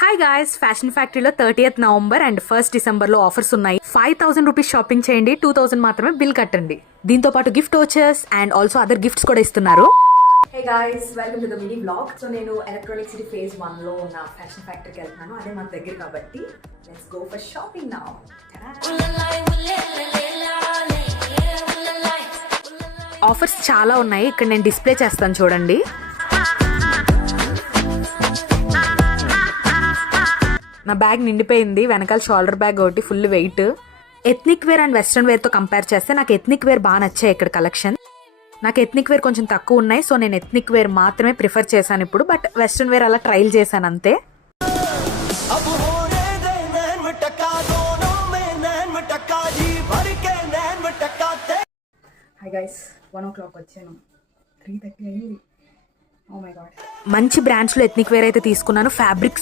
Hi guys, fashion ఫ్యాక్టరీలో 30th November and 1st December లో offers ఉన్నాయి. 5,000 రూపీస్ షాపింగ్ చేయండి, 2,000 మాత్రమే బిల్ కట్టండి. దీంతో పాటు gift vouchers and also other gifts కూడా ఇస్తున్నారు. Hey guys, welcome to the mini blog. So నేను ఎలక్ట్రానిక్ సిటీ ఫేజ్ 1 లో ఉన్న ఫ్యాషన్ ఫ్యాక్టరీకి వెళ్తున్నాను. అదే మన దగ్గర కాబట్టి let's go for shopping now. Offers చాలా ఉన్నాయి, ఇక్కడ నేను డిస్ప్లే చేస్తాను చూడండి. నా బ్యాగ్ నిండిపోయింది, వెనకాల షోల్డర్ బ్యాగ్ ఒకటి full weight. Ethnic wear and western wear తో కంపేర్ చేస్తే నాకు ఎథ్నిక్ వేర్ బాగా నచ్చాయి ఇక్కడ కలెక్షన్. నాకు ఎథ్నిక్ వేర్ కొంచెం తక్కువ ఉన్నాయి, సో నేను ఎథ్నిక్ వేర్ మాత్రమే ప్రిఫర్ చేశాను ఇప్పుడు. బట్ వెస్ట్రన్ వేర్ అలా ట్రైల్ చేశాను అంతే. హాయ్ గైస్, 1 o'clock వచ్చాను, 3:30 అయింది. Oh my god. మంచి బ్రాండ్స్ లో ఎథ్నిక్ వేర్ అయితే తీసుకున్నాను. ఫ్యాబ్రిక్